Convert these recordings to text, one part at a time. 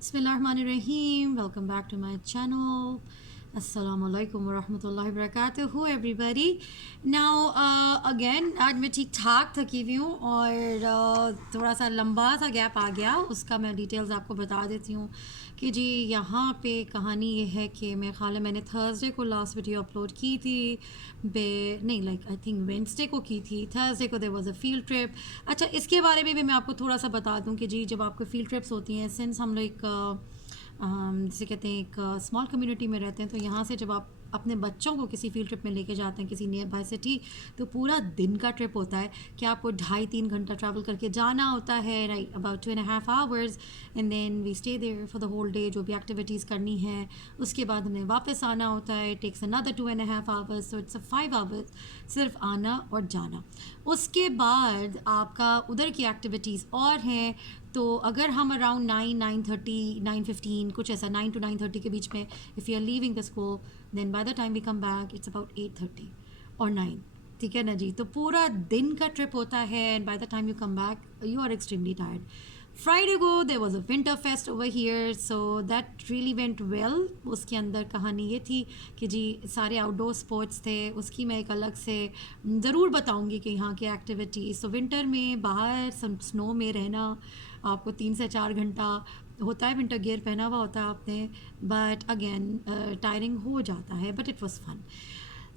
Bismillahirrahmanirrahim. Welcome back to my channel. Assalamu alaikum wa rahmatullahi wa barakatuhu everybody. Now again आज मैं ठीक ठाक थकी हुई हूँ और थोड़ा सा लंबा सा गैप आ गया, उसका मैं डिटेल्स आपको बता देती हूँ कि जी यहाँ पे कहानी ये है कि मेरे ख्याल है मैंने थर्सडे को लास्ट वीडियो अपलोड की थी नहीं लाइक आई थिंक वेंसडे को की थी। थर्सडे को there was a field trip. अच्छा, इसके बारे में भी मैं आपको थोड़ा सा बता दूं कि जी जब आपको फील्ड ट्रिप्स होती हैं, सिंस हम लोग जिसे कहते हैं एक स्मॉल कम्युनिटी में रहते हैं, तो यहाँ से जब आप अपने बच्चों को किसी फील्ड ट्रिप में लेके जाते हैं किसी नियर बाय सिटी, तो पूरा दिन का ट्रिप होता है कि आपको 2.5-3 घंटा ट्रैवल करके जाना होता है, right, about 2.5 hours, and then we stay there for the whole day, जो भी एक्टिविटीज़ करनी है। उसके बाद हमें वापस आना होता है, takes another 2.5 hours, so it's a 5 hours सिर्फ आना और जाना। उसके बाद आपका उधर की एक्टिविटीज़ और हैं, तो अगर हम अराउंड 9, 9:30, 9:15 कुछ ऐसा 9 to 9:30 के बीच में if you are leaving the school, then by the time we come back it's about 8:30 और 9। ठीक है ना जी, तो पूरा दिन का ट्रिप होता है and by the time you come back you are extremely tired. Friday को there was a winter fest over here, so that really went well. उसके अंदर कहानी ये थी कि जी सारे आउटडोर स्पोर्ट्स थे, उसकी मैं एक अलग से ज़रूर बताऊंगी कि यहाँ की एक्टिविटीज़। सो विंटर में बाहर स्नो में रहना आपको 3 से 4 घंटा होता है, विंटर गियर पहना हुआ होता है आपने, बट अगेन टायरिंग हो जाता है, but it was fun.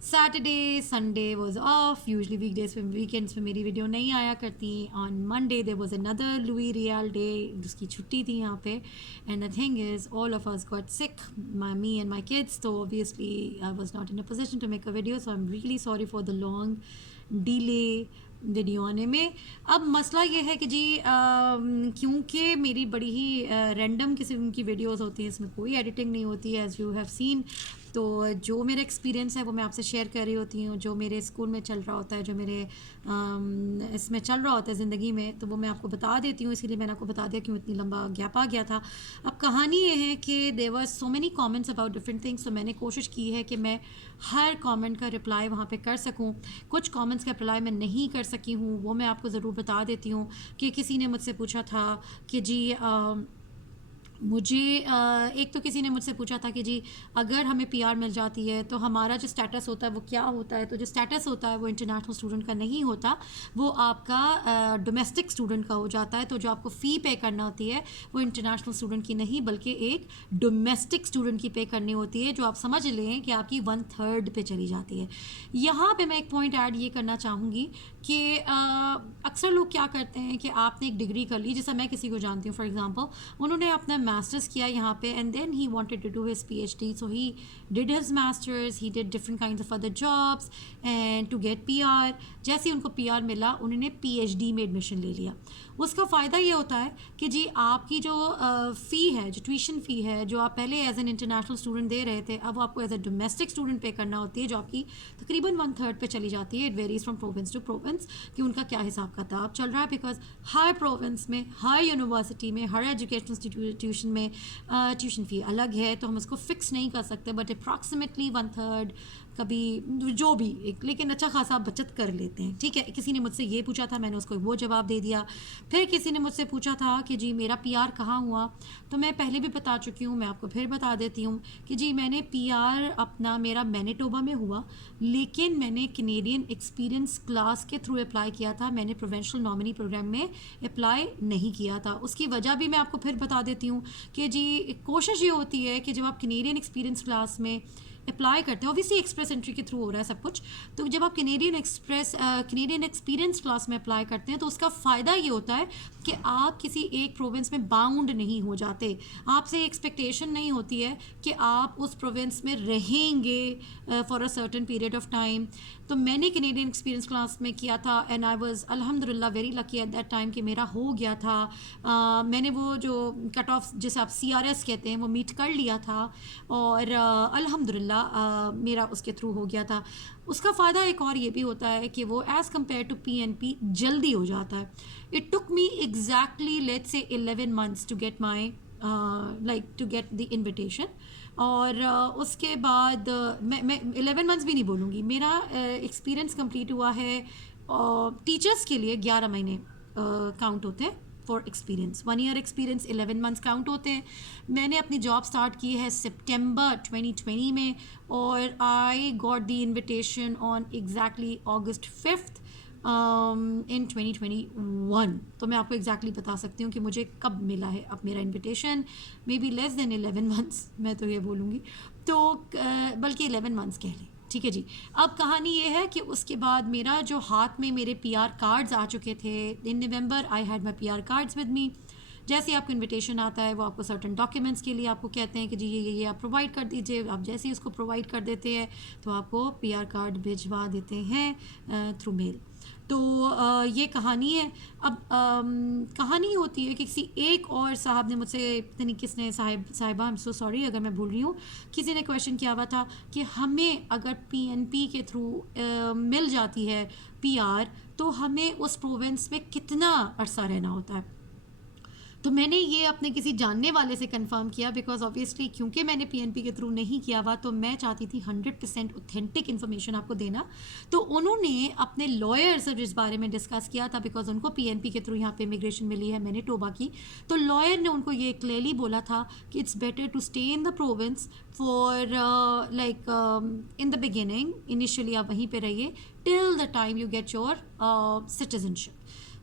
Saturday Sunday was off, usually weekdays पे वीकेंड्स पे मेरी वीडियो नहीं आया करती। On Monday there was another Louis Riel day, जिसकी छुट्टी थी यहाँ पे, and the thing is all of us got sick, me and my kids, तो obviously I was not in a position to make a video, so I am really sorry for the long delay video आने में। अब मसला ये है कि जी क्योंकि मेरी बड़ी ही रैंडम किस्म की वीडियोस होती हैं, इसमें कोई एडिटिंग नहीं होती है, एज़ यू हैव सीन, तो जो मेरा एक्सपीरियंस है वो मैं आपसे शेयर कर रही होती हूँ, जो मेरे स्कूल में चल रहा होता है, जो मेरे इसमें चल रहा होता है ज़िंदगी में, तो वो मैं आपको बता देती हूँ। इसीलिए मैंने आपको बता दिया क्यों इतनी लंबा गैप आ गया था। अब कहानी ये है कि there were so many comments about different things, तो मैंने कोशिश की है कि मैं हर कमेंट का रिप्लाई वहाँ पे कर सकूँ। कुछ कमेंट्स का रिप्लाई मैं नहीं कर सकी हूँ, वो मैं आपको ज़रूर बता देती हूँ। कि किसी ने मुझसे पूछा था कि जी मुझे एक तो किसी ने मुझसे पूछा था कि जी अगर हमें पीआर मिल जाती है तो हमारा जो स्टेटस होता है वो क्या होता है। तो जो स्टेटस होता है वो इंटरनेशनल स्टूडेंट का नहीं होता, वो आपका डोमेस्टिक स्टूडेंट का हो जाता है। तो जो आपको फ़ी पे करना होती है वो इंटरनेशनल स्टूडेंट की नहीं बल्कि एक डोमेस्टिक स्टूडेंट की पे करनी होती है, जो आप समझ लें कि आपकी 1/3 पे चली जाती है। यहाँ पे मैं एक पॉइंट ऐड ये करना चाहूँगी कि अक्सर लोग क्या करते हैं कि आपने एक डिग्री कर ली, जैसा मैं किसी को जानती हूँ फॉर एग्जांपल, उन्होंने अपना मास्टर्स किया यहाँ पे and then he wanted to do his PhD, so he did his masters, he did different kinds of other jobs and to get PR. जैसे ही उनको पीआर मिला उन्होंने पीएचडी में एडमिशन ले लिया। उसका फ़ायदा ये होता है कि जी आपकी जो फ़ी है, जो ट्यूशन फ़ी है, जो आप पहले as an international student they रहे थे, अब आपको एज ए डोमेस्टिक स्टूडेंट पे करना होती है, जो आपकी तकरीबन 1/3 पे चली जाती है। It varies from province to province कि उनका क्या हिसाब किताब चल रहा है, बिकॉज हर प्रोविंस में, हर यूनिवर्सिटी में, हर एजुकेशनल इंस्टीट्यूशन में ट्यूशन फ़ी अलग है, तो हम उसको फिक्स नहीं कर सकते, बट अप्रॉक्सीमेटली 1/3 कभी जो भी एक, लेकिन अच्छा खासा आप बचत कर लेते हैं। ठीक है, किसी ने मुझसे ये पूछा था, मैंने उसको वो जवाब दे दिया। फिर किसी ने मुझसे पूछा था कि जी मेरा पीआर कहाँ हुआ, तो मैं पहले भी बता चुकी हूँ, मैं आपको फिर बता देती हूँ कि जी मैंने पीआर अपना मेरा मैनिटोबा में हुआ, लेकिन मैंने कैनेडियन एक्सपीरियंस क्लास के थ्रू अप्लाई किया था, मैंने प्रोविंशियल नॉमिनी प्रोग्राम में अप्लाई नहीं किया था। उसकी वजह भी मैं आपको फिर बता देती हूँ कि जी कोशिश ये होती है कि जब आप कैनेडियन एक्सपीरियंस क्लास में अप्लाई करते हैं, ऑब्वियसली एक्सप्रेस एंट्री के थ्रू हो रहा है सब कुछ, तो जब आप कैनेडियन एक्सपीरियंस क्लास में अप्लाई करते हैं तो उसका फ़ायदा ये होता है कि आप किसी एक प्रोविंस में बाउंड नहीं हो जाते। आपसे एक्सपेक्टेशन नहीं होती है कि आप उस प्रोविंस में रहेंगे for a certain period of time. तो मैंने कैनेडियन एक्सपीरियंस क्लास में किया था एंड आई वाज अल्हम्दुलिल्लाह very lucky at that time कि मेरा हो गया था। मैंने वो जो कट ऑफ जिसे आप सीआरएस कहते हैं वो मीट कर लिया था और अल्हम्दुलिल्लाह मेरा उसके थ्रू हो गया था। उसका फ़ायदा एक और ये भी होता है कि वो एज़ कम्पेयर टू पीएनपी जल्दी हो जाता है। It took me exactly let's say 11 months to get my like to get the invitation. और उसके बाद मैं 11 months भी नहीं बोलूँगी, मेरा एक्सपीरियंस कंप्लीट हुआ है। टीचर्स के लिए 11 महीने काउंट होते हैं for experience. 1 year experience 11 months count होते हैं। मैंने अपनी जॉब स्टार्ट की है सितंबर 2020 में और I got the invitation on exactly August 5th इन 2021। तो मैं आपको एग्जैक्टली बता सकती हूँ कि मुझे कब मिला है अब मेरा invitation, may be less than 11 months मैं तो ये बोलूँगी, तो बल्कि 11 मंथ्स कह लें, ठीक है जी। अब कहानी ये है कि उसके बाद मेरा जो हाथ में मेरे पीआर कार्ड्स आ चुके थे in November, I had my PR cards with me. जैसे ही आपको इनविटेशन आता है वो आपको सर्टन डॉक्यूमेंट्स के लिए आपको कहते हैं कि जी ये आप प्रोवाइड कर दीजिए। आप जैसे ही उसको प्रोवाइड कर देते हैं तो आपको पीआर कार्ड भिजवा देते हैं थ्रू मेल। तो ये कहानी है। अब कहानी होती है कि किसी एक और साहब ने मुझसे, पता नहीं किसने, साहिबा, आई एम सो सॉरी अगर मैं भूल रही हूँ, किसी ने क्वेश्चन किया हुआ था कि हमें अगर पीएनपी के थ्रू मिल जाती है पीआर तो हमें उस प्रोविंस में कितना अरसा रहना होता है। तो मैंने ये अपने किसी जानने वाले से कंफर्म किया, बिकॉज ऑब्वियसली क्योंकि मैंने पीएनपी के थ्रू नहीं किया हुआ तो मैं चाहती थी 100% ऑथेंटिक इन्फॉर्मेशन आपको देना। तो उन्होंने अपने लॉयर से इस बारे में डिस्कस किया था, बिकॉज उनको पीएनपी के थ्रू यहाँ पे इमिग्रेशन मिली है मैनिटोबा की। तो लॉयर ने उनको ये क्लियरली बोला था कि it's better to stay in the province for like in the beginning, initially आप वहीं पे रहिए till the time you get your citizenship.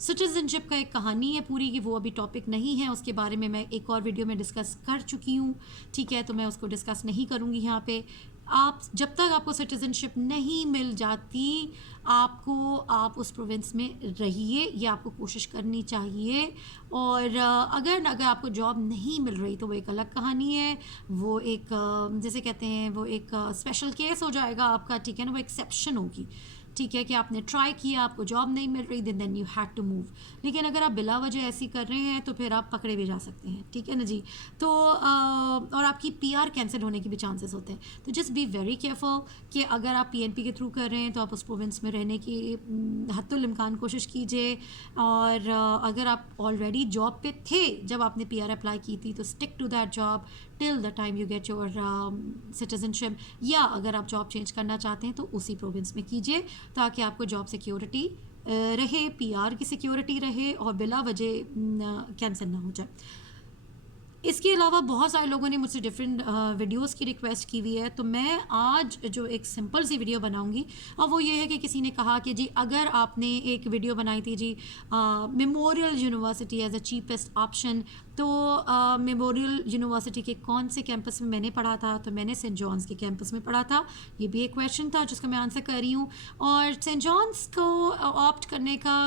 Citizenship का एक कहानी है पूरी की, वो अभी टॉपिक नहीं है, उसके बारे में मैं एक और वीडियो में डिस्कस कर चुकी हूँ, ठीक है, तो मैं उसको डिस्कस नहीं करूँगी यहाँ पे। आप जब तक आपको सिटीजनशिप नहीं मिल जाती आप उस प्रोविंस में रहिए, ये आपको कोशिश करनी चाहिए। और अगर आपको जॉब नहीं मिल रही तो वो एक अलग कहानी है, वो एक जैसे कहते हैं वो एक स्पेशल केस हो जाएगा आपका, ठीक है ना, वो एक्सेप्शन होगी, ठीक है, कि आपने ट्राई किया, आपको जॉब नहीं मिल रही, then you had to move. लेकिन अगर आप बिला वजह ऐसी कर रहे हैं तो फिर आप पकड़े भी जा सकते हैं, ठीक है ना जी। तो और आपकी पीआर कैंसिल होने की भी चांसेस होते हैं। तो जस्ट बी वेरी केयरफुल कि अगर आप पीएनपी के थ्रू कर रहे हैं तो आप उस प्रोविंस में रहने की हद्दुल इम्कान कोशिश कीजिए। और अगर आप ऑलरेडी जॉब पे थे जब आपने पीआर अप्लाई की थी तो stick to that job till the time you get your citizenship. या अगर आप जॉब चेंज करना चाहते हैं तो उसी प्रोविंस में कीजिए ताकि आपको जॉब सिक्योरिटी रहे, पीआर की सिक्योरिटी रहे और बिला वजह कैंसिल ना हो जाए। इसके अलावा बहुत सारे लोगों ने मुझसे डिफरेंट वीडियोस की रिक्वेस्ट की हुई है, तो मैं आज जो एक सिंपल सी वीडियो बनाऊंगी और वो ये है कि किसी ने कहा कि जी अगर आपने एक वीडियो बनाई थी जी Memorial University as a cheapest option, तो मेमोरियल यूनिवर्सिटी के कौन से कैंपस में मैंने पढ़ा था, तो मैंने सेंट जॉन्स के कैंपस में पढ़ा था। ये भी एक क्वेश्चन था जिसका मैं आंसर कर रही हूँ। और सेंट जॉन्स को ऑप्ट करने का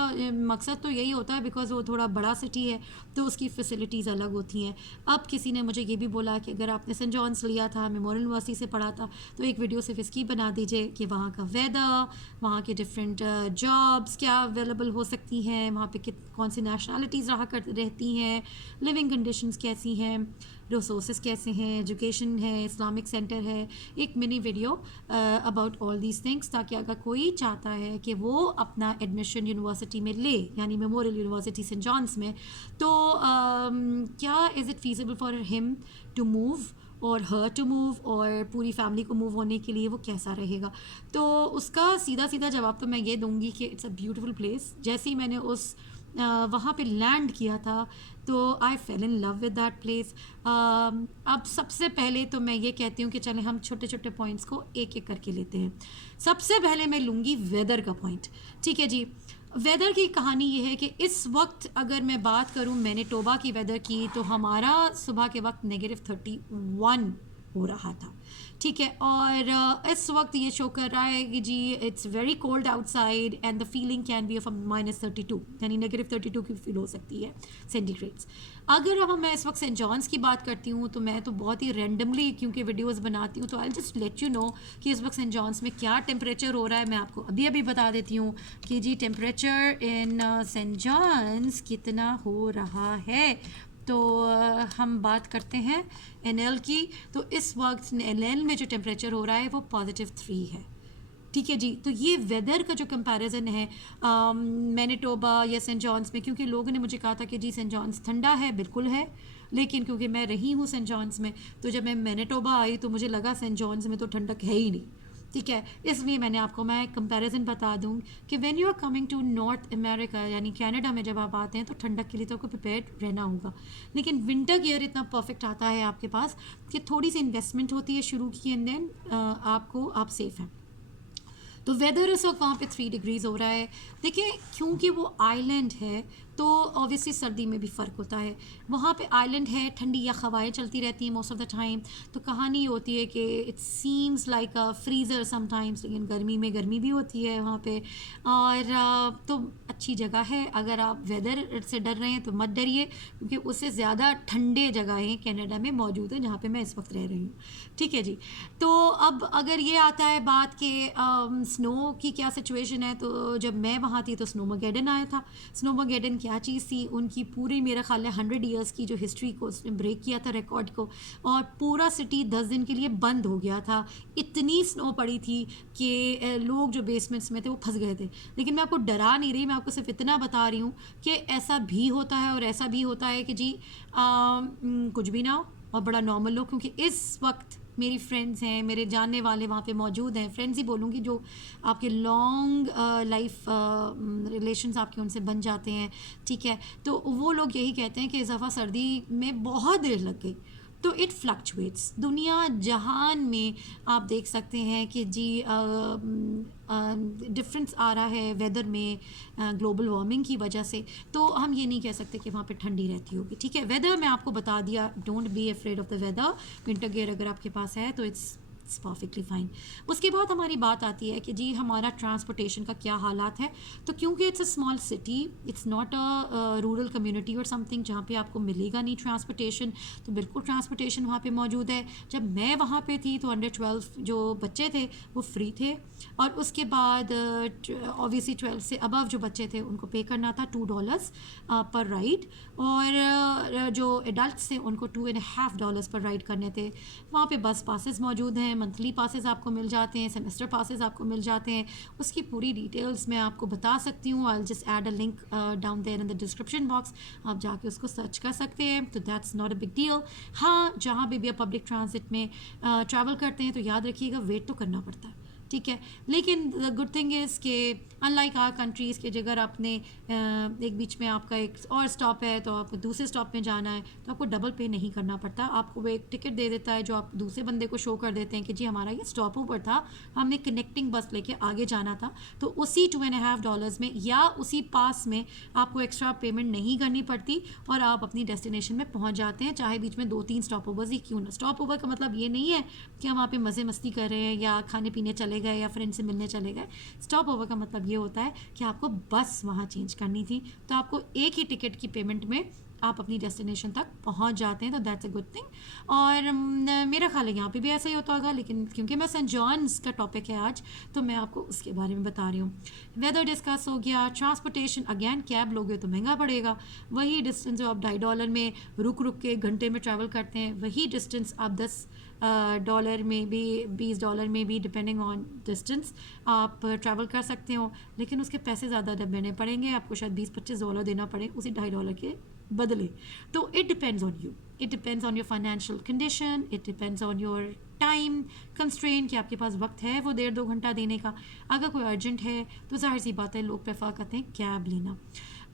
मकसद तो यही होता है बिकॉज वो थोड़ा बड़ा सिटी है तो उसकी फैसिलिटीज़ अलग होती हैं। अब किसी ने मुझे ये भी बोला कि अगर आपने सेंट जॉन्स लिया था, मेमोरियल यूनिवर्सिटी से पढ़ा था, तो एक वीडियो सिर्फ इसकी बना दीजिए कि वहाँ का वेदर, वहाँ के डिफरेंट जॉब्स क्या अवेलेबल हो सकती हैं, वहाँ पे कौन सी नेशनलिटीज़ रहती हैं, लिविंग कंडीशंस कैसी हैं, रिसोर्सेज कैसे हैं, एजुकेशन है, इस्लामिक सेंटर है, एक mini video about all these things, ताकि अगर कोई चाहता है कि वो अपना एडमिशन यूनिवर्सिटी में ले, यानी मेमोरियल यूनिवर्सिटी सेंट जॉन्स में, तो क्या is it feasible for him to move और हर टू मूव, और पूरी फैमिली को मूव होने के लिए वो कैसा रहेगा। तो उसका सीधा सीधा जवाब तो मैं ये दूंगी कि इट्स अ ब्यूटीफुल प्लेस। जैसे ही मैंने उस वहाँ पे लैंड किया था तो I fell in love with that place. अब सबसे पहले तो मैं ये कहती हूँ कि चलें हम छोटे छोटे पॉइंट्स को एक एक करके लेते हैं। सबसे पहले मैं लूँगी वेदर का पॉइंट, ठीक है जी। वेदर की कहानी ये है कि इस वक्त अगर मैं बात करूँ मैनिटोबा की वेदर की, तो हमारा सुबह के वक्त -31 हो रहा था, ठीक है। और इस वक्त ये शो कर रहा है कि जी it's very cold outside and the feeling can be of -32, यानी -32 की फील हो सकती है सेंटीग्रेड्स। अगर अब मैं इस वक्त सेंट जॉन्स की बात करती हूँ तो मैं तो बहुत ही रैंडमली क्योंकि वीडियोस बनाती हूँ, तो I just let you know कि इस वक्त सेंट जॉन्स में क्या टेम्परेचर हो रहा है। मैं आपको अभी बता देती हूँ कि जी टेम्परेचर इन सेंट जॉन्स कितना हो रहा है। तो हम बात करते हैं NL की। तो इस वक्त NL में जो टेम्परेचर हो रहा है वो +3 है, ठीक है जी। तो ये वेदर का जो कंपैरिजन है मैनिटोबा या सेंट जॉन्स में, क्योंकि लोगों ने मुझे कहा था कि जी सेंट जॉन्स ठंडा है, बिल्कुल है, लेकिन क्योंकि मैं रही हूँ सेंट जॉन्स में तो जब मैं मैनिटोबा आई तो मुझे लगा सेंट जॉन्स में तो ठंडक है ही नहीं। ठीक है, इसलिए मैं कंपैरिजन बता दूं कि when you are coming to North America यानी कनाडा में जब आप आते हैं तो ठंडक के लिए तो आपको प्रिपेयर्ड रहना होगा, लेकिन विंटर गियर इतना परफेक्ट आता है आपके पास कि थोड़ी सी इन्वेस्टमेंट होती है शुरू की एंड देन आप सेफ हैं। तो वेदर इस वक्त वहाँ पे 3 डिग्रीज हो रहा है। देखिए क्योंकि वो आइलैंड है तो ऑब्वियसली सर्दी में भी फ़र्क होता है। वहाँ पे आइलैंड है, ठंडी या हवाएं चलती रहती हैं मोस्ट ऑफ द टाइम, तो कहानी ये होती है कि it seems like a freezer sometimes, लेकिन गर्मी में गर्मी भी होती है वहाँ पे। और तो अच्छी जगह है, अगर आप वेदर से डर रहे हैं तो मत डरिए, क्योंकि उससे ज़्यादा ठंडे जगहें कनाडा में मौजूद हैं जहाँ पे मैं इस वक्त रह रही हूँ। ठीक है जी। तो अब अगर ये आता है बात के स्नो की क्या सिचुएशन है, तो जब मैं वहाँ थी तो स्नोमगेडन आया था। स्नोमगेडन क्या चीज़ थी, उनकी पूरी मेरा ख्याल है 100 ईयर्स की जो हिस्ट्री को उसने ब्रेक किया था रिकॉर्ड को, और पूरा सिटी 10 दिन के लिए बंद हो गया था। इतनी स्नो पड़ी थी कि लोग जो बेसमेंट्स में थे वो फंस गए थे। लेकिन मैं आपको डरा नहीं रही, मैं आपको सिर्फ इतना बता रही हूँ कि ऐसा भी होता है, और ऐसा भी होता है कि जी कुछ भी ना हो और बड़ा नॉर्मल हो, क्योंकि इस वक्त मेरी फ्रेंड्स हैं, मेरे जानने वाले वहाँ पे मौजूद हैं, फ्रेंड्स ही बोलूँगी, जो आपके लॉन्ग लाइफ रिलेशंस आपके उनसे बन जाते हैं। ठीक है, तो वो लोग यही कहते हैं कि इस दफ़ा सर्दी में बहुत देर लग गई। तो इट फ्लक्चुएट्स दुनिया जहान में, आप देख सकते हैं कि जी डिफरेंस आ रहा है वेदर में ग्लोबल वार्मिंग की वजह से। तो हम ये नहीं कह सकते कि वहाँ पे ठंडी रहती होगी। ठीक है, वेदर मैं आपको बता दिया, don't be afraid of the weather. Winter gear अगर आपके पास है तो इट्स परफेक्टली फाइन। उसके बाद हमारी बात आती है कि जी हमारा ट्रांसपोर्टेशन का क्या हालात है। तो क्योंकि it's a small city, it's not a rural community और समथिंग जहाँ पे आपको मिलेगा नहीं ट्रांसपोर्टेशन, तो बिल्कुल ट्रांसपोर्टेशन वहाँ पे मौजूद है। जब मैं वहाँ पे थी तो अंडर 12 जो बच्चे थे वो फ्री थे, और उसके बाद ऑब्वियसली 12 से अबव जो बच्चे थे उनको पे करना था $2 पर राइड, और जो एडल्ट्स थे उनको $2.5 पर राइड करने थे। वहाँ पे बस पासेस मौजूद हैं, मंथली पासेस आपको मिल जाते हैं, सेमेस्टर पासेस आपको मिल जाते हैं। उसकी पूरी डिटेल्स मैं आपको बता सकती हूँ। I just add a link down there in the description box, आप जाके उसको सर्च कर सकते हैं। तो that's not a big deal. हाँ, जहाँ भी आप पब्लिक ट्रांसिट में ट्रैवल करते हैं तो याद रखिएगा वेट तो करना पड़ता है। ठीक है, लेकिन द गुड थिंग इज़ कि अनलाइक आर कंट्रीज़ के अगर आपने एक बीच में आपका एक और स्टॉप है तो आपको दूसरे स्टॉप में जाना है तो आपको डबल पे नहीं करना पड़ता। आपको वो एक टिकट दे देता है जो आप दूसरे बंदे को शो कर देते हैं कि जी हमारा ये स्टॉप ओवर था, हमने कनेक्टिंग बस लेके आगे जाना था। तो उसी $2.5 में या उसी पास में आपको एक्स्ट्रा पेमेंट नहीं करनी पड़ती और आप अपनी डेस्टिनेशन में पहुंच जाते हैं, चाहे बीच में 2-3 स्टॉप ओवर्स ही क्यों ना। स्टॉप ओवर का मतलब ये नहीं है कि हम वहाँ पे मज़े मस्ती कर रहे हैं या खाने पीने चले गए या फ्रेंड से मिलने चले गए। स्टॉप ओवर का मतलब ये होता है कि आपको बस वहाँ चेंज करनी थी, तो आपको एक ही टिकट की पेमेंट में आप अपनी डेस्टिनेशन तक पहुंच जाते हैं। तो दैट्स अ गुड थिंग। और मेरा ख्याल है यहाँ पे भी ऐसा ही होता होगा, लेकिन क्योंकि मैं सेंट जॉन्स का टॉपिक है आज तो मैं आपको उसके बारे में बता रही हूँ। वेदर डिस्कस हो गया, ट्रांसपोर्टेशन अगेन कैब लोगे तो महंगा पड़ेगा। वही डिस्टेंस जो आप $2.5 में रुक रुक के घंटे में ट्रैवल करते हैं, वही डिस्टेंस आप $10 में भी $20 में भी डिपेंडिंग ऑन डिस्टेंस आप ट्रैवल कर सकते हो, लेकिन उसके पैसे ज़्यादा देने पड़ेंगे आपको, शायद $20-25 देना पड़े उसी $2.5 के बदले। तो it depends on you, it depends on your financial condition, it depends on your time constraint कि आपके पास वक्त है वो 1.5-2 घंटा देने का। अगर कोई अर्जेंट है तो जाहिर सी बात है लोग प्रेफर करते हैं कैब लेना।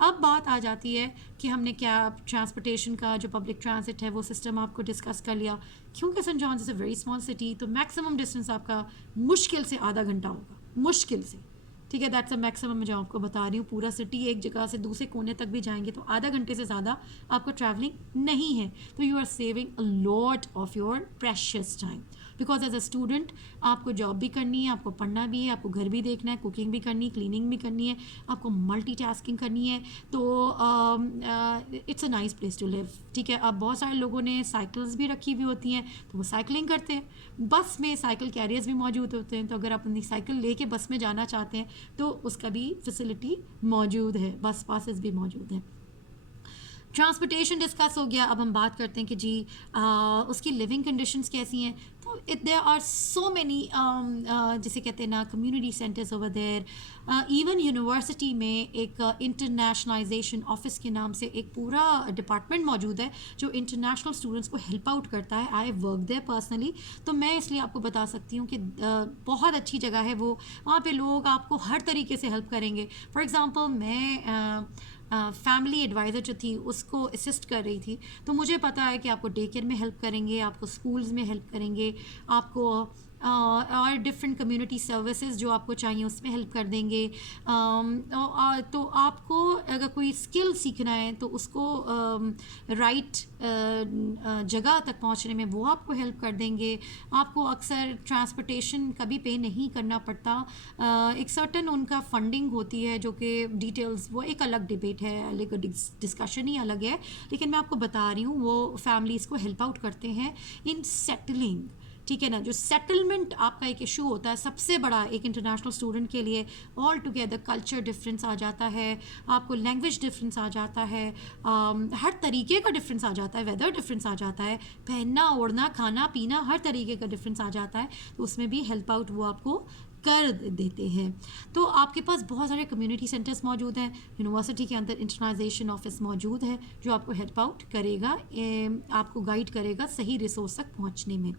अब बात आ जाती है कि हमने कैब ट्रांसपोर्टेशन का जो पब्लिक ट्रांसिट है वो सिस्टम आपको डिस्कस कर लिया। क्योंकि Saint John's is a very small city, तो मैक्सिमम डिस्टेंस आपका मुश्किल से आधा घंटा होगा, मुश्किल से। ठीक है, दैट्स अ मैक्सिमम जो आपको बता रही हूँ। पूरा सिटी एक जगह से दूसरे कोने तक भी जाएंगे तो आधा घंटे से ज़्यादा आपको ट्रैवलिंग नहीं है। तो you are saving a lot of your precious time, because as a student आपको जॉब भी करनी है, आपको पढ़ना भी है, आपको घर भी देखना है, कुकिंग भी करनी है, क्लीनिंग भी करनी है, आपको मल्टीटास्किंग करनी है। तो it's a nice place to live. ठीक है, अब बहुत सारे लोगों ने साइकिल्स भी रखी हुई होती हैं तो वो साइकिलिंग करते हैं। बस में साइकिल कैरियर्स भी मौजूद होते हैं, तो अगर आप अपनी साइकिल लेके बस में जाना चाहते हैं तो उसका भी फैसिलिटी मौजूद है, बस पासेस भी मौजूद हैं। ट्रांसपोर्टेशन डिस्कस हो गया। अब हम बात करते हैं कि जी उसकी लिविंग कंडीशंस कैसी हैं। तो देयर आर सो मैनी जिसे कहते हैं ना community centres over there. Even university में एक इंटरनेशनलाइजेशन ऑफिस के नाम से एक पूरा डिपार्टमेंट मौजूद है जो इंटरनेशनल स्टूडेंट्स को हेल्प आउट करता है। आई वर्क देयर पर्सनली, तो मैं इसलिए आपको बता सकती हूँ कि बहुत अच्छी जगह है वो। वहाँ पे लोग आपको हर तरीके से हेल्प करेंगे। फॉर एग्ज़ाम्पल मैं फैमिली एडवाइज़र जो थी उसको असिस्ट कर रही थी, तो मुझे पता है कि आपको डे केयर में हेल्प करेंगे, आपको स्कूल्स में हेल्प करेंगे, आपको और डिफरेंट कम्युनिटी सर्विसेज जो आपको चाहिए उसमें हेल्प कर देंगे। तो आपको अगर कोई स्किल सीखना है तो उसको राइट जगह तक पहुंचने में वो आपको हेल्प कर देंगे। आपको अक्सर ट्रांसपोर्टेशन का भी पे नहीं करना पड़ता। एक सर्टन उनका फंडिंग होती है जो कि डिटेल्स वो एक अलग डिबेट है, अलग डिस्कशन ही अलग है, लेकिन मैं आपको बता रही हूँ वो फैमिलीज़ को हेल्प आउट करते हैं इन सेटलिंग। ठीक है ना, जो सेटलमेंट आपका एक इशू होता है सबसे बड़ा एक इंटरनेशनल स्टूडेंट के लिए, ऑल टुगेदर कल्चर डिफरेंस आ जाता है, आपको लैंग्वेज डिफरेंस आ जाता है, हर तरीके का डिफरेंस आ जाता है, वेदर डिफरेंस आ जाता है, पहनना ओढ़ना खाना पीना हर तरीके का डिफरेंस आ जाता है। तो उसमें भी हेल्प आउट वो आपको कर देते हैं। तो आपके पास बहुत सारे कम्युनिटी सेंटर्स मौजूद हैं। यूनिवर्सिटी के अंदर इंटरनाइजेशन ऑफिस मौजूद है जो आपको हेल्प आउट करेगा, आपको गाइड करेगा सही रिसोर्स तक पहुंचने में।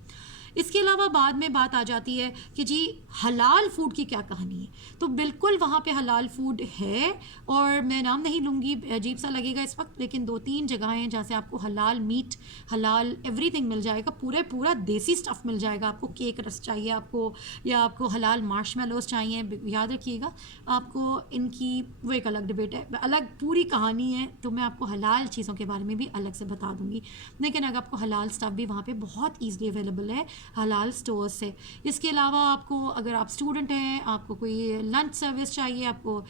इसके अलावा बाद में बात आ जाती है कि जी हलाल फूड की क्या कहानी है। तो बिल्कुल वहाँ पे हलाल फूड है, और मैं नाम नहीं लूँगी, अजीब सा लगेगा इस वक्त, लेकिन 2-3 जगह हैं जहाँ से आपको हलाल मीट, हलाल एवरीथिंग मिल जाएगा, पूरा देसी स्टफ़ मिल जाएगा। आपको केक रस चाहिए आपको, या आपको हलाल मार्शमेलोस चाहिए, याद रखिएगा आपको इनकी वो एक अलग डिबेट है, अलग पूरी कहानी है, तो मैं आपको हलाल चीज़ों के बारे में भी अलग से बता दूँगी। लेकिन अगर आपको हलाल स्टफ़ भी वहाँ पे बहुत ईज़िली अवेलेबल है हलाल स्टोर से। इसके अलावा आपको अगर आप स्टूडेंट हैं, आपको कोई लंच सर्विस चाहिए, आपको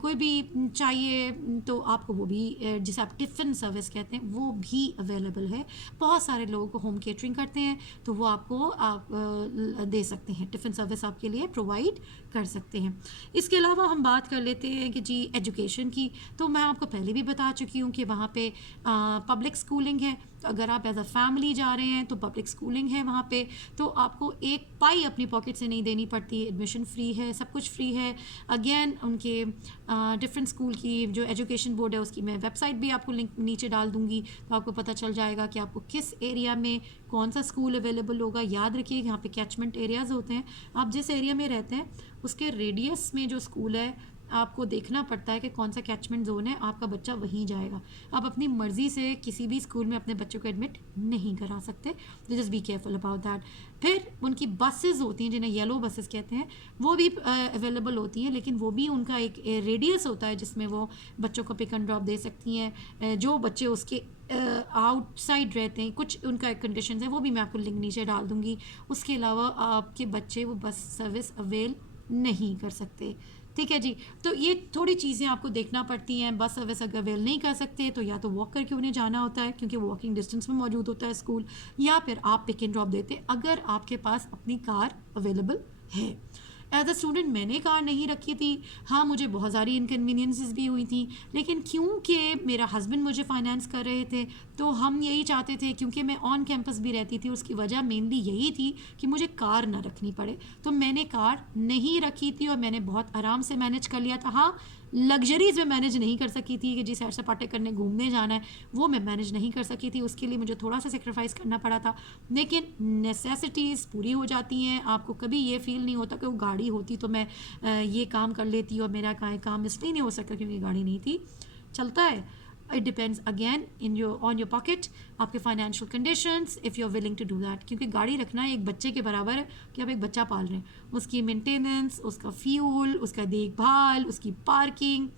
कोई भी चाहिए, तो आपको वो भी जिसे आप टिफ़िन सर्विस कहते हैं वो भी अवेलेबल है। बहुत सारे लोग होम केटरिंग करते हैं तो वो आपको आप दे सकते हैं, टिफ़िन सर्विस आपके लिए प्रोवाइड कर सकते हैं। इसके अलावा हम बात कर लेते हैं कि जी एजुकेशन की, तो मैं आपको पहले भी बता चुकी हूँ कि वहाँ पे पब्लिक स्कूलिंग है। तो अगर आप एज अ फैमिली जा रहे हैं तो पब्लिक स्कूलिंग है वहाँ पे, तो आपको एक पाई अपनी पॉकेट से नहीं देनी पड़ती, एडमिशन फ्री है, सब कुछ फ्री है। अगेन उनके डिफरेंट स्कूल की जो एजुकेशन बोर्ड है उसकी मैं वेबसाइट भी आपको लिंक नीचे डाल दूँगी, तो आपको पता चल जाएगा कि आपको किस एरिया में कौन सा स्कूल अवेलेबल होगा। याद रखिए यहाँ पे कैचमेंट एरियाज़ होते हैं, आप जिस एरिया में रहते हैं उसके रेडियस में जो स्कूल है आपको देखना पड़ता है कि कौन सा कैचमेंट जोन है, आपका बच्चा वहीं जाएगा। आप अपनी मर्ज़ी से किसी भी स्कूल में अपने बच्चों को एडमिट नहीं करा सकते, तो just be careful about that. फिर उनकी बसेस होती हैं जिन्हें येलो बसेस कहते हैं, वो भी अवेलेबल होती हैं, लेकिन वो भी उनका एक रेडियस होता है जिसमें वो बच्चों को पिक एंड ड्रॉप दे सकती हैं। जो बच्चे उसके आउटसाइड रहते हैं, कुछ उनका एक कंडीशन है, वो भी मैं आपको लिंक नीचे डाल दूँगी। उसके अलावा आपके बच्चे वो बस सर्विस अवेल नहीं कर सकते। ठीक है जी, तो ये थोड़ी चीज़ें आपको देखना पड़ती हैं। बस सर्विस अगर अवेल नहीं कर सकते तो या तो वॉक करके उन्हें जाना होता है क्योंकि वॉकिंग डिस्टेंस में मौजूद होता है स्कूल, या फिर आप पिक एंड ड्रॉप देते अगर आपके पास अपनी कार अवेलेबल है। एज अ स्टूडेंट मैंने कार नहीं रखी थी, हाँ मुझे बहुत सारी इनकन्वीनियंसेस भी हुई थी, लेकिन क्योंकि मेरा हस्बैंड मुझे फाइनेंस कर रहे थे तो हम यही चाहते थे, क्योंकि मैं ऑन कैंपस भी रहती थी, उसकी वजह मेनली यही थी कि मुझे कार ना रखनी पड़े, तो मैंने कार नहीं रखी थी और मैंने बहुत आराम से मैनेज कर लिया था। हाँ लग्जरीज़ में मैनेज नहीं कर सकी थी कि जी सैर सपाटे करने घूमने जाना है, वो मैं मैनेज नहीं कर सकी थी, उसके लिए मुझे थोड़ा सा सेक्रीफाइस करना पड़ा था, लेकिन नेसेसिटीज़ पूरी हो जाती हैं। आपको कभी ये फील नहीं होता कि वो गाड़ी होती तो मैं ये काम कर लेती और मेरा काम इसलिए नहीं हो सकता क्योंकि गाड़ी नहीं थी। चलता है, it depends again on your pocket, आपके financial conditions, if you are willing to do that, क्योंकि गाड़ी रखना एक बच्चे के बराबर है कि आप एक बच्चा पाल रहे हैं, उसकी मेंटेनेंस, उसका फ्यूल, उसका देखभाल, उसकी पार्किंग,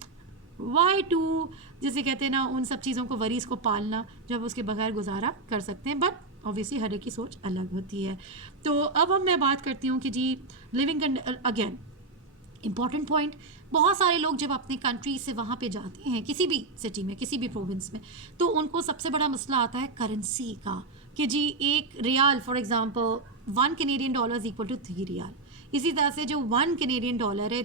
वाई टू जिसे कहते हैं ना, उन सब चीज़ों को वरीज को पालना जब उसके बगैर गुजारा कर सकते हैं। बट ऑब्वियसली हर एक की सोच अलग होती है। तो अब मैं बात करती हूँ कि जी लिविंग अगेन इम्पॉर्टेंट पॉइंट, बहुत सारे लोग जब अपने कंट्री से वहाँ पे जाते हैं किसी भी सिटी में किसी भी प्रोविंस में, तो उनको सबसे बड़ा मसला आता है करेंसी का, कि जी एक riyal for example 1 Canadian dollar equal to 3 riyal. इसी तरह से जो 1 कैनेडियन डॉलर है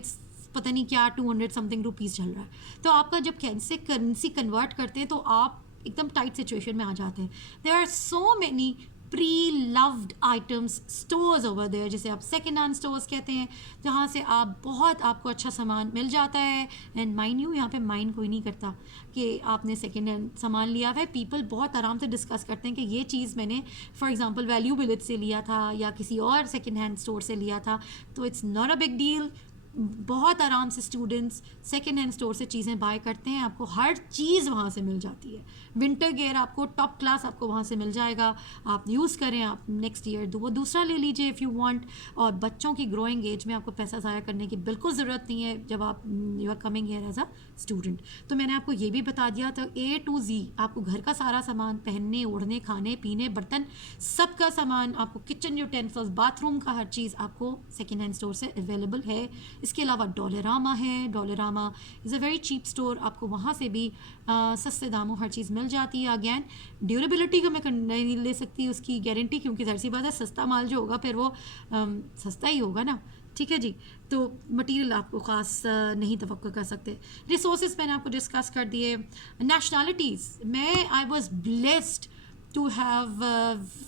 पता नहीं क्या 200 समथिंग रुपीज़ चल रहा है, तो आपका जब कैसे करेंसी कन्वर्ट करते हैं तो आप एकदम टाइट सिचुएशन में आ जाते हैं. There are so many pre-loved items stores over there, जिसे आप सेकेंड हैंड स्टोर्स कहते हैं, जहाँ से आपको अच्छा सामान मिल जाता है. एंड माइंड यू, यहाँ पे माइंड कोई नहीं करता कि आपने सेकेंड हैंड सामान लिया हुआ है. पीपल बहुत आराम से डिस्कस करते हैं कि ये चीज़ मैंने फॉर एग्जांपल वैल्यू विलेज से लिया था या किसी और सेकेंड हैंड स्टोर से लिया था, तो it's not a big deal. बहुत आराम से स्टूडेंट्स सेकेंड हैंड स्टोर से चीज़ें बाय करते हैं. आपको हर चीज़ वहाँ से मिल जाती है. विंटर गेयर आपको टॉप क्लास आपको वहाँ से मिल जाएगा. आप यूज़ करें, आप नेक्स्ट ईयर वो दूसरा ले लीजिए इफ़ यू वांट. और बच्चों की ग्रोइंग एज में आपको पैसा ज़ाया करने की बिल्कुल ज़रूरत नहीं है जब आप you are coming here as a student. तो मैंने आपको ये भी बता दिया, तो A to Z आपको घर का सारा सामान, पहनने ओढ़ने खाने पीने बर्तन सब का सामान, आपको किचन यूटेंसिल्स बाथरूम का हर चीज़ आपको सेकेंड हैंड स्टोर से अवेलेबल है. इसके अलावा डॉलरामा है. Dollarama is a very cheap store. आपको वहाँ से भी सस्ते दामों हर चीज़ मिल जाती है. अगैन ड्यूरेबिलिटी का मैं नहीं ले सकती उसकी गारंटी, क्योंकि ज़ाहिर सी बात है सस्ता माल जो होगा फिर वो सस्ता ही होगा ना. ठीक है जी. तो मटेरियल आपको ख़ास नहीं तवक्को कर सकते. रिसोर्सेज मैंने आपको डिस्कस कर दिए. नेशनैलिटीज़, मैं I was blessed to have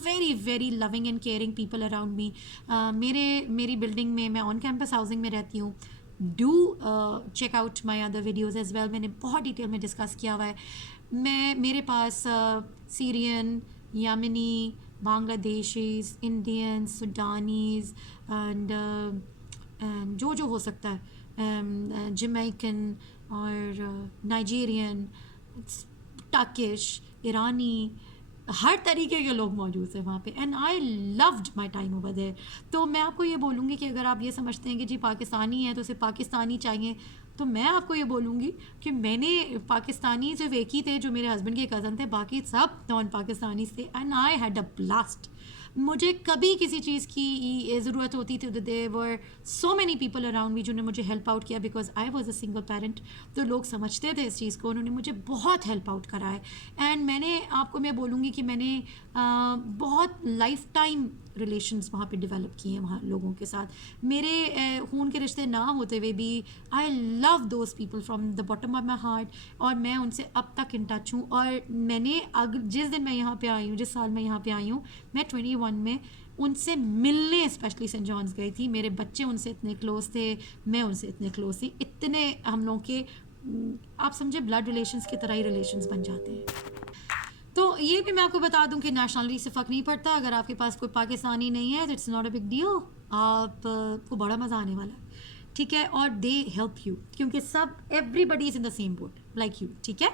very very loving and caring people around me. मेरी बिल्डिंग में मैं ऑन कैंपस हाउसिंग में रहती हूँ. Do check out my other videos as well. मैंने बहुत डिटेल में डिस्कस किया हुआ है. मेरे पास Syrian, Yemeni, Bangladeshis, Indians, Sudanese and जो हो सकता है, जमैकन और नाइजीरियन, टर्किश, ईरानी, हर तरीके के लोग मौजूद हैं वहाँ पे. And I loved my time over there. तो मैं आपको ये बोलूँगी कि अगर आप ये समझते हैं कि जी पाकिस्तानी है तो सिर्फ पाकिस्तानी चाहिए, तो मैं आपको ये बोलूँगी कि मैंने पाकिस्तानी सिर्फ एक ही थे जो मेरे हस्बैंड के कज़न थे, बाकी सब नॉन पाकिस्तानी थे. And I had a blast. मुझे कभी किसी चीज़ की ज़रूरत होती थी, there were so many people around me जिन्होंने मुझे हेल्प आउट किया, because I was a single parent. तो लोग समझते थे इस चीज़ को, उन्होंने मुझे बहुत हेल्प आउट करा है. एंड मैं बोलूँगी कि मैंने बहुत लाइफ टाइम रिलेशंस वहाँ पे डेवलप किए हैं वहाँ लोगों के साथ. मेरे खून के रिश्ते ना होते हुए भी I love those people from the bottom of my heart. और मैं उनसे अब तक इन टच हूँ. और मैंने जिस दिन मैं यहाँ पे आई हूँ, जिस साल मैं यहाँ पे आई हूँ, मैं 21 में उनसे मिलने स्पेशली सेंट जॉन्स गई थी. मेरे बच्चे उनसे इतने क्लोज थे, मैं उनसे इतने क्लोज थी. इतने हम लोग के आप समझे ब्लड रिलेशंस की तरह ही रिलेशंस बन जाते हैं. तो ये भी मैं आपको बता दूं कि नेशनलिटी से फ़र्क नहीं पड़ता. अगर आपके पास कोई पाकिस्तानी नहीं है, it's not a big deal. आपको बड़ा मज़ा आने वाला है. ठीक है. और दे हेल्प यू, क्योंकि सब everybody is in the same boat like you. ठीक है.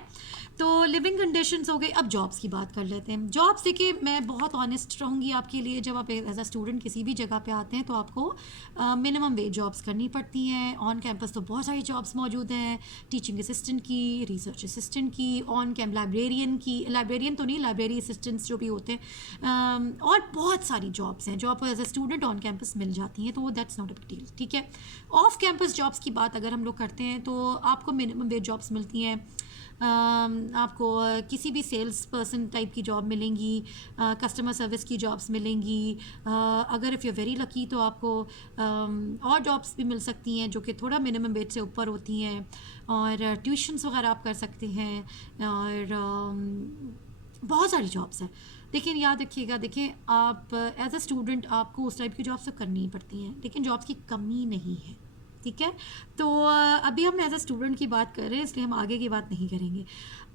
तो लिविंग कंडीशंस हो गई. अब जॉब्स की बात कर लेते हैं. जॉब्स देखिए, मैं बहुत ऑनेस्ट रहूँगी आपके लिए. जब आप एज अ स्टूडेंट किसी भी जगह पे आते हैं तो आपको मिनिमम वेज जॉब्स करनी पड़ती हैं. ऑन कैंपस तो बहुत सारी जॉब्स मौजूद हैं. टीचिंग असिस्टेंट की, रिसर्च असिस्टेंट की, ऑन कैंप लाइब्रेरियन की, लाइब्रेरियन तो नहीं, लाइब्रेरी असिस्टेंट्स जो भी होते हैं, और बहुत सारी जॉब्स हैं जो आपको as a student on campus मिल जाती हैं. तो that's not a big deal. ठीक है. ऑफ कैंपस जॉब्स की बात अगर हम लोग करते हैं तो आपको मिनिमम वेज जॉब्स मिलती हैं. आपको किसी भी सेल्स पर्सन टाइप की जॉब मिलेंगी, कस्टमर सर्विस की जॉब्स मिलेंगी. अगर इफ़ यू वेरी लकी तो आपको और जॉब्स भी मिल सकती हैं जो कि थोड़ा मिनिमम वेज से ऊपर होती हैं. और ट्यूशन्स वगैरह आप कर सकते हैं. और बहुत सारी जॉब्स हैं. लेकिन याद रखिएगा, देखें आप एज अ स्टूडेंट आपको उस टाइप की जॉब्स तो करनी ही पड़ती हैं, लेकिन जॉब्स की कमी नहीं है. ठीक है. तो अभी हम एज अ स्टूडेंट की बात कर रहे हैं, इसलिए हम आगे की बात नहीं करेंगे.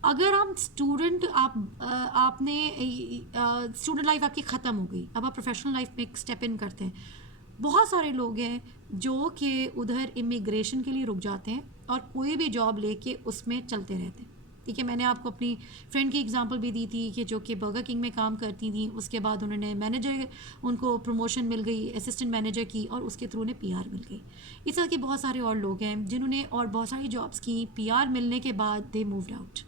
अगर हम स्टूडेंट आपने स्टूडेंट लाइफ आपकी ख़त्म हो गई, अब आप प्रोफेशनल लाइफ में एक स्टेप इन करते हैं. बहुत सारे लोग हैं जो कि उधर इमिग्रेशन के लिए रुक जाते हैं और कोई भी जॉब लेके उसमें चलते रहते हैं. ठीक है. मैंने आपको अपनी फ्रेंड की एग्जांपल भी दी थी कि जो कि बर्गर किंग में काम करती थी, उसके बाद उन्होंने मैनेजर, उनको प्रमोशन मिल गई असिस्टेंट मैनेजर की, और उसके थ्रू उन्हें पीआर मिल गई. इस तरह के बहुत सारे और लोग हैं जिन्होंने और बहुत सारी जॉब्स की, पीआर मिलने के बाद they moved out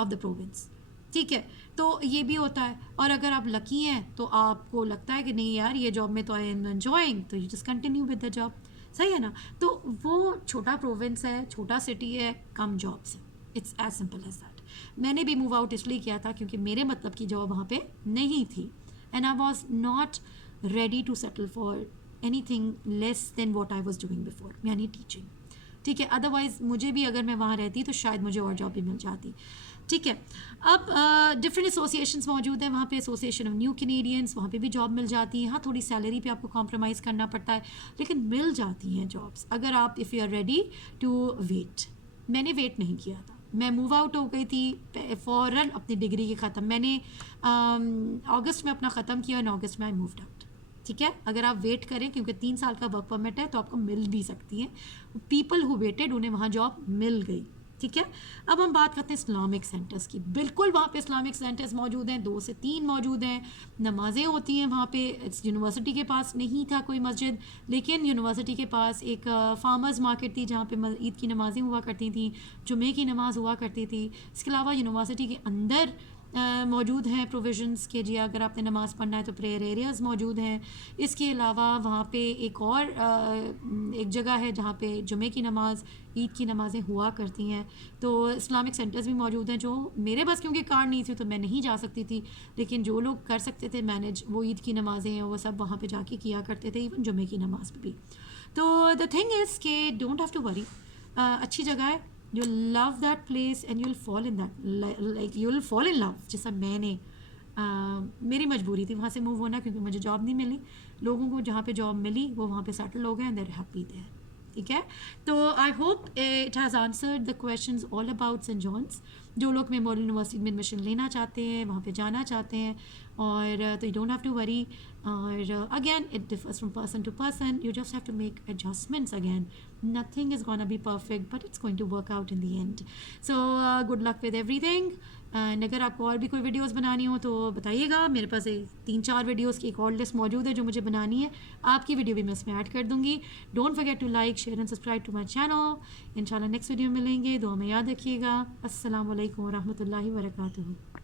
of the province. ठीक है. तो ये भी होता है. और अगर आप लकी हैं तो आपको लगता है कि नहीं यार ये जॉब में तो आई एम एन्जॉइंग, तो you just continue with the job. सही है ना. तो वो छोटा प्रोविंस है, छोटा सिटी है, कम जॉब्स है. It's as simple as that. मैंने भी मूव आउट इसलिए किया था क्योंकि मेरे मतलब की जॉब वहाँ पे नहीं थी. And I was not ready to settle for anything less than what I was doing before, यानी टीचिंग. ठीक है. अदरवाइज़ मुझे भी अगर मैं वहाँ रहती तो शायद मुझे और जॉब भी मिल जाती. ठीक है। अब डिफरेंट एसोसिएशंस मौजूद हैं वहाँ पे, एसोसिएशन ऑफ न्यू कैनेडियंस, वहाँ पे भी जॉब मिल जाती है। हाँ, थोड़ी सैलरी पे आपको कॉम्प्रोमाइज़ करना पड़ता है, लेकिन मिल जाती हैं जॉब्स अगर आप, if you are ready to wait. मैंने वेट नहीं किया था, मैं मूव आउट हो गई थी फ़ौरन अपनी डिग्री के ख़त्म। मैंने अगस्त में अपना ख़त्म किया, इन अगस्त में आई मूव्ड आउट। ठीक है, अगर आप वेट करें, क्योंकि 3 साल का वर्क परमिट है, तो आपको मिल भी सकती है। पीपल हु वेटेड, उन्हें वहाँ जॉब मिल गई। ठीक है, अब हम बात करते हैं इस्लामिक सेंटर्स की। बिल्कुल वहाँ पे इस्लामिक सेंटर्स मौजूद हैं, 2 से 3 मौजूद हैं, नमाज़ें होती हैं वहाँ पे। यूनिवर्सिटी के पास नहीं था कोई मस्जिद, लेकिन यूनिवर्सिटी के पास एक फार्मर्स मार्केट थी जहाँ पे ईद की नमाज़ें हुआ करती थी, जुमे की नमाज़ हुआ करती थी। इसके अलावा यूनिवर्सिटी के अंदर मौजूद हैं प्रोविजंस के जी, अगर आपने नमाज़ पढ़ना है तो प्रेयर एरियाज़ मौजूद हैं। इसके अलावा वहाँ पे एक और एक जगह है जहाँ पे जुमे की नमाज़, ईद की नमाज़ें हुआ करती हैं। तो इस्लामिक सेंटर्स भी मौजूद हैं, जो मेरे बस क्योंकि कार नहीं थी तो मैं नहीं जा सकती थी, लेकिन जो लोग कर सकते थे मैनेज, वो ईद की नमाज़ें हैं वो सब वहाँ पे जाके किया करते थे, इवन जुमे की नमाज़ भी। तो द थिंग इज़ कि डोंट हैव टू वरी, अच्छी जगह है, you'll love that place and you'll fall in that, like you'll fall in love, जैसा मैंने मेरी मजबूरी थी वहाँ से मूव होना, क्योंकि मुझे जॉब नहीं मिली। लोगों को जहाँ पे जॉब मिली वो वहाँ पे सेटल हो गए and they are happy there. ठीक है, तो I hope it has answered the questions all about Saint John's. जो लोग मेमोरियल यूनिवर्सिटी में एडमिशन लेना चाहते हैं, वहाँ पे जाना चाहते हैं, और तो you don't have to worry. और again it differs from person to person, you just have to make adjustments. Again nothing is gonna be perfect, but it's going to work out in the end. So good luck with everything. And अगर आपको और भी कोई videos बनानी हो तो बताइएगा, मेरे पास 3-4 वीडियोस की एक और लिस्ट मौजूद है जो मुझे बनानी है। आपकी वीडियो भी मैं इसमें ऐड कर दूँगी। Don't forget to like, share and subscribe to my channel. इंशाल्लाह नेक्स्ट वीडियो में मिलेंगे, दुआ में याद रखिएगा। अस्सलाम वालेकुम व रहमतुल्लाहि व बरकातुहू।